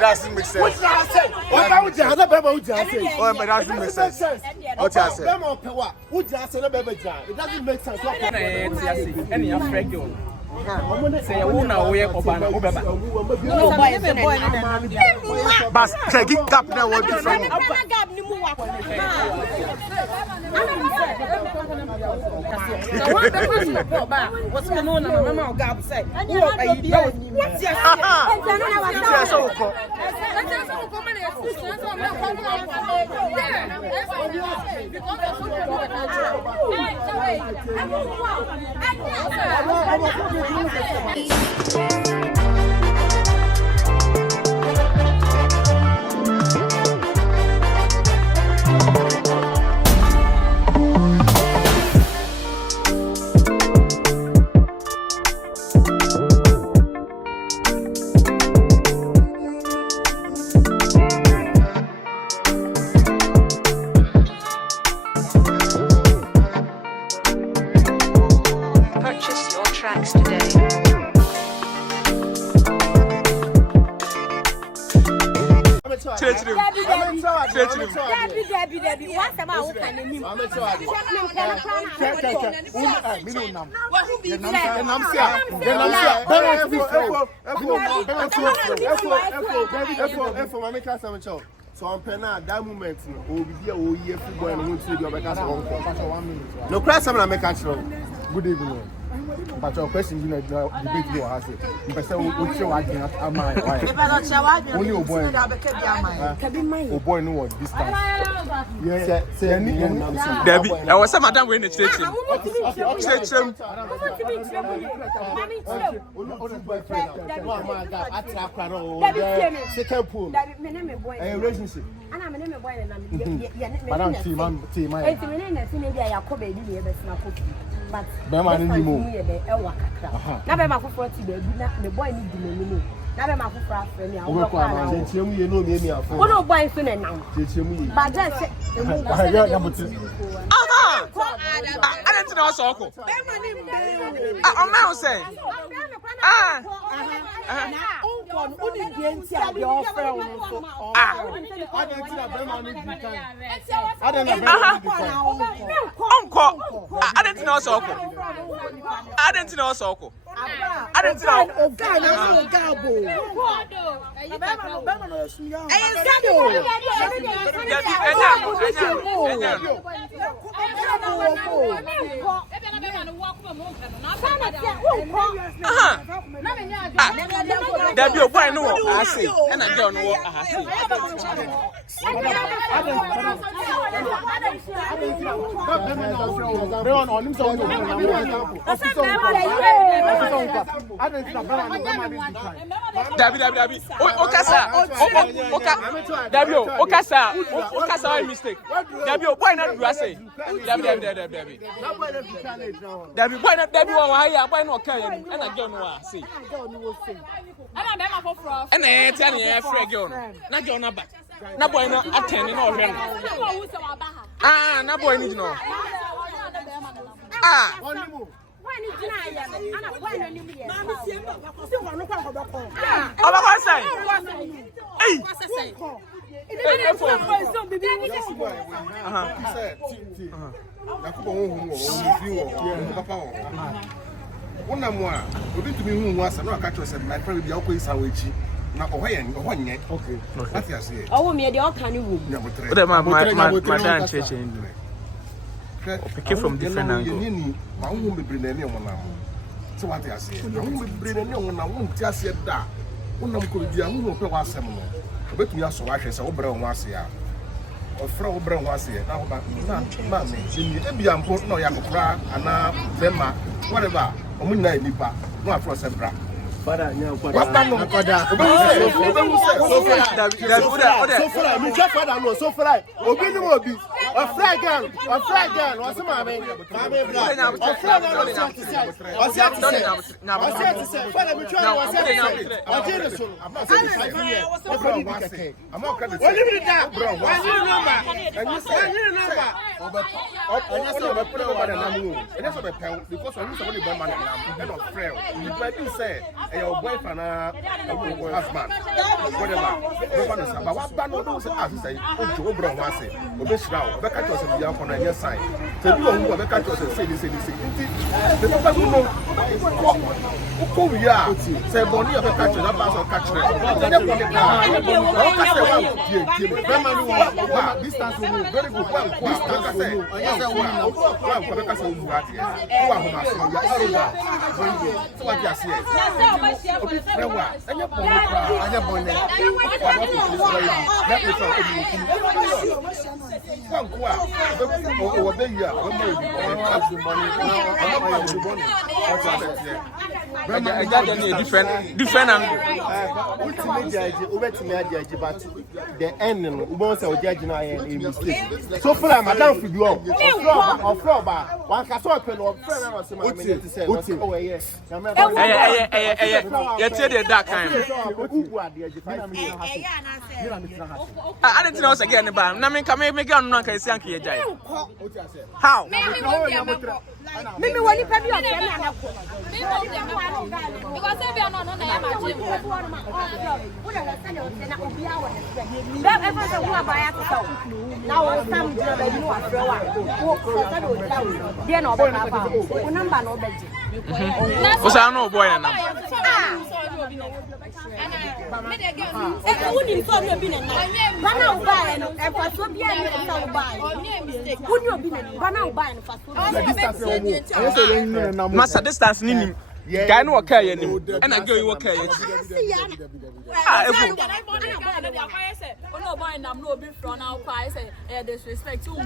doesn't make sense. What did I say? What would you say? Oh, but that doesn't make sense. What you say? What did I say? It doesn't make sense. Any afraid you. Say, I won't know where Obama. But check it up now. What you say? What's going on? Mama God said, what's your Purchase your tracks today. So I'm paying at that moment. Oh, we are here football and won't see your because no class. I'm make a good evening. But your question, you know, the big you are asking. But so we show again at my wife. Only a boy. Oh boy, no what this time. Yeah, say Debbie, I was some madam when the church. Relationship. And I'm a boy and I'm but Bema ni mo. Na be ma foforo ti be na the boy ni di me. Na be ma foforo afre mi a wo kwa na. Chechemu ye no me afo. Wo no boy so na nam. Chechemu ye. Ba ja se emu go se. Ya buti. Aha. I don't know so ko. Bema ni mbe. Ah, o ma o say. Ah. Na unko no ni die nti a de ofre wo so. Ah. I don't think Bema ni di kan. I don't know so ko. I don't know so ko. I don't know. That be a boy no I see and I don't know I see. Dabi. Okasa mistake. Dabi boy na do I say. Dabi. Dabi boy na dabi wa higher boy no kan and I don't know I see. And I tell you free girl. Na girl na back. Na boy no attend no hwe no. Ah, na boy need no. Ah. Okay, from different angles. So what I say, I won't bring any one. I won't just say that. One of them could be a woman who was some. But we are so anxious over once here. Or from Brown was here. Now, mammy, you can be important or Yakura and now Bema, whatever. I'm not be back. No, for Sebra. Father, no, so far, What's my name? different angle. But the end, we won't say judge now a mistake. So far, Madame Fibuon, of Flora, one can so open or friend or some oh yes. You tell the dark time. I didn't know again about Namin can make on Nanka Sanky. How? Maybe when you pay your family, because if you are not on Master distance nini guy no waka ya nim and I go you waka ya disrespect you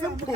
Simple.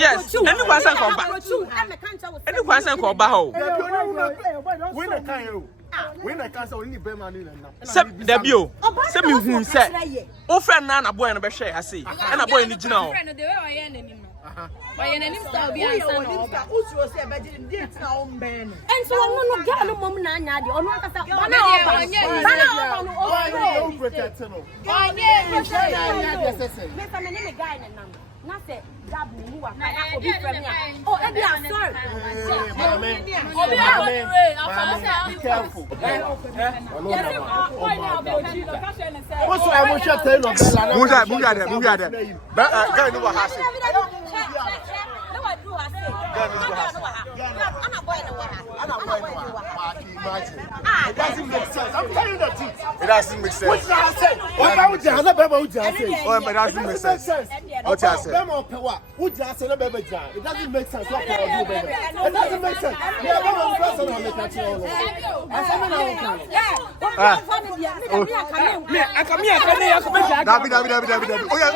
yes, anyone can come back. Anyone can come back home. When I can't say only be money Sep debut. Sep me who said. Oh friend na boy na be share I say. And a boy in the general. And so no get no mom na nya de ono kasa it doesn't make sense. I'm telling you the truth. It doesn't make sense. What did I say? What about you? Oh, but it doesn't make sense. What I say? It doesn't make sense. What can I do, baby? It doesn't make sense. We are going to person on the country. David. Oh yeah.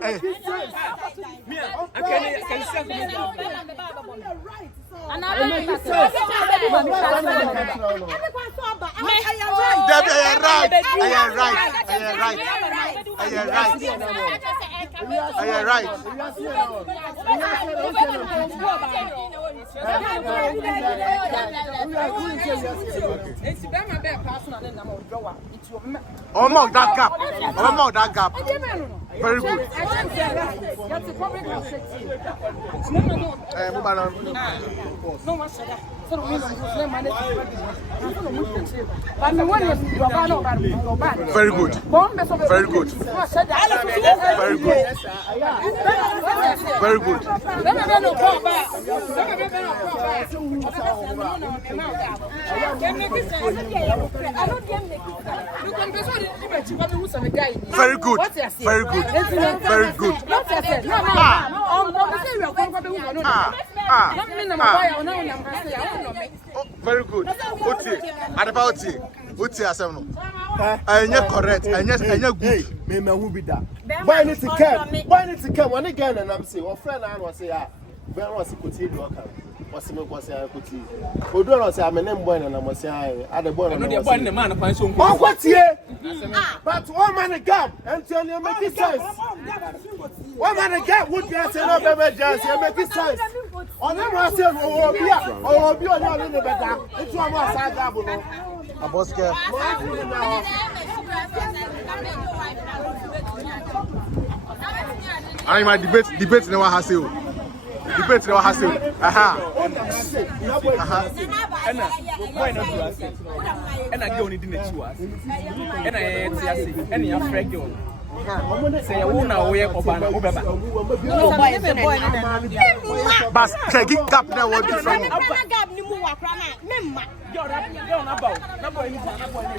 Hey. Almost that gap. Very good. So we don't manage to Very good. Very good. Very good. Very good. Very good. Very good. Very good. Very good. Autie asem no. Anya correct. Anya good. Me who be that? Boy need to come. Boy need to come. When again and I'm say, our friend and was say, "Be was kuti do aka." Was me was say kuti. Odo no say me name boy and I'm say, "I the boy no." No, the boy the man kwan so. Oh, what here? But one man gap and tell you make it sense. One man gap would be say no be just make it sense. On them was say oh be on the better. It's one more side gap no. Aboske. I my debate no has you. Debate no has you. Ena boy no do ase. Ena girl ni di na chi was. Ena ye ti ase. Ena ya frag girl. Say who na we oba na obeba. No boy the boy na. But check it gap na what different. Gap ni mu wakra na memma. Girl na bow. Na boy ni na boy ni.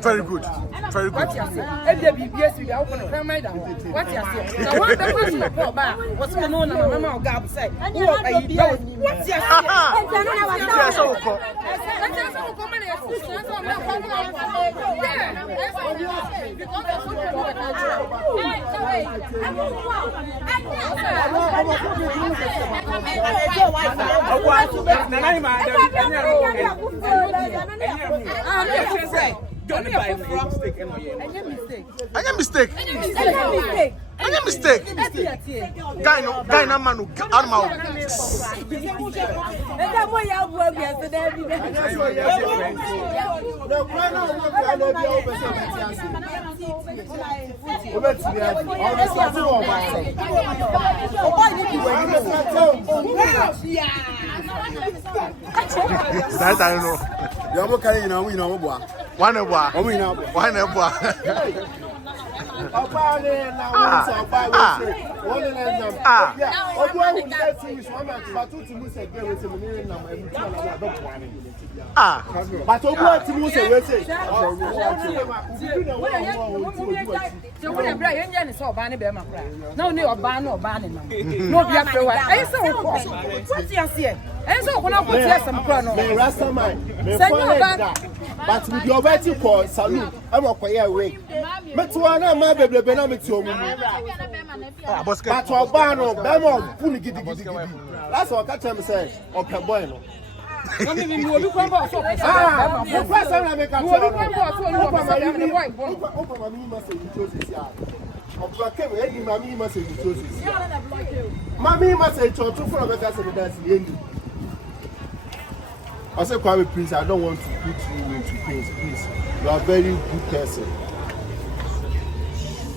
Very good. Very good. And the BBS we are open to my down. What you say? So what the question about ba? What's going on na mama gap say? Who are you? What you say? Yes, so ko. Mistake. Guy no man no animal. That I don't know. You am carry na we na mo boa. One boa. O we na boa. One boa. Oba le na won say oba we say. Won le na. Yeah. Obo we dey see so am at but to mu say get we say me na ma emutu na ba boa ni. But obo ti mu say we say. So when bra yen yen so oba ne be ma kra. Na oni oba ne na. No bia pre wa. Ayi say o ko. What you say? And so when I put here some crown. Me rasta man. Me follow that. But with your betty call salute. I'm a quiet way. Metuana ma beblebe na meti omu. But to bano bemo puni gidi. That's what catch him say. Okay boy no. No me mi obi kwa ba so. You press am na make catch. Obi kwa ba so no kwa ma mi boy. Opa ma mi ma say you chose ya. Opa ke we di ma mi ma say you chose ya. Mami ma say you to for make say dance yendi. I said, Kwame, please, I don't want to put you into pain, please. You are a very good person.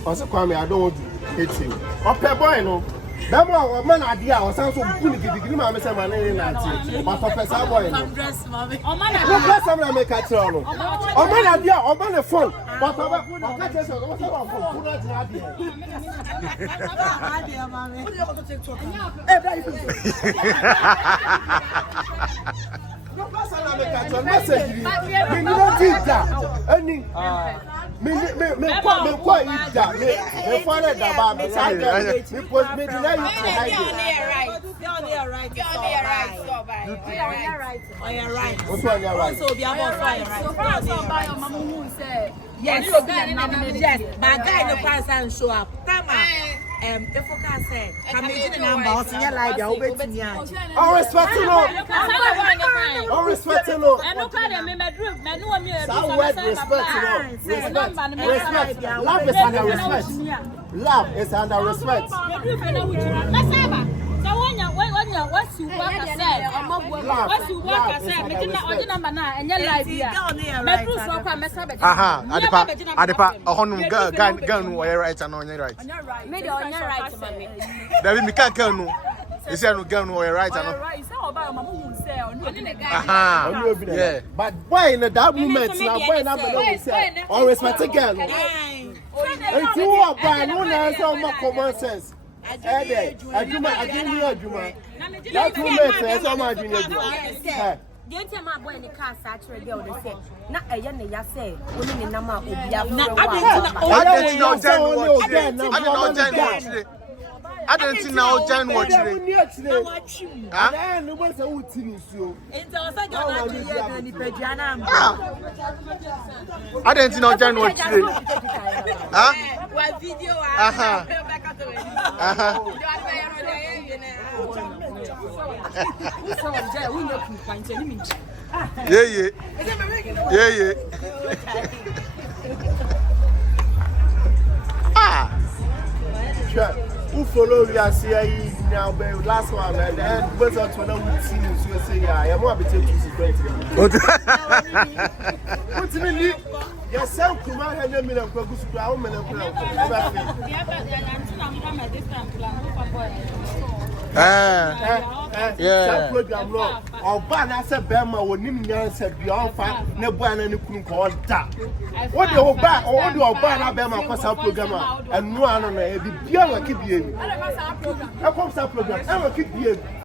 I said, Kwame, I don't want to hate you. Okay, boy, no. That man idea was so good. Give me a message, my name is but Professor Boy. Dress, mommy. No dress, I'm going to make a turn. Oh, man, idea, oh, man, the phone. But I can't just say, what's about phone? Put that idea. No, that's how I make a message. Me don't do that. Any. Me quite eat that. Me follow that bar. Me side there. Me put me deny you to hide it. You're right. What's on your right? So be about fire. So far, so by your mama who said, yes, my guy no pass and show up. If you can say, come in the number, what's in your life? You're over to Oh, respect you, no. Oh, respect you, no. I don't care, me bedroom, me no me. Respect you, no. Respect. Love is under respect. Love is under respect. What's you work as what's you work as me didn't number na enye live here me proof so kwa me sabe Adepa ohonum gan no right and on right me dey on right mami David me can no You say no girl no right and Right, you say about mama who say on the aha. Yeah. But why in that moment now boy na be say or respect girl. If you are by no answer more common sense. Aduma. That woman says so much in Get him up when the car saturated girl they say. Na eye na ya say oni ni nama obi afro wa. I didn't know I didn't know Jan watch it. Ah, no one say who tin so. I didn't know Jan watch it. Huh? What video Aha. Yeah. Ah. Sure. Who follow we are see now be last one and then what's out when we see you say yeah, I want to take 20. What do you mean? Yes, some kuma hanya mi na kwagu su kwa o me na kwa yeah. Program no. Oba na se be ma wonim nyansa bia onfa na bua na ne kunu ko da. Wo de oba na be ma kwasa program a enu ano na e bia wa ke bia ni. E kom sa program e wa ke bia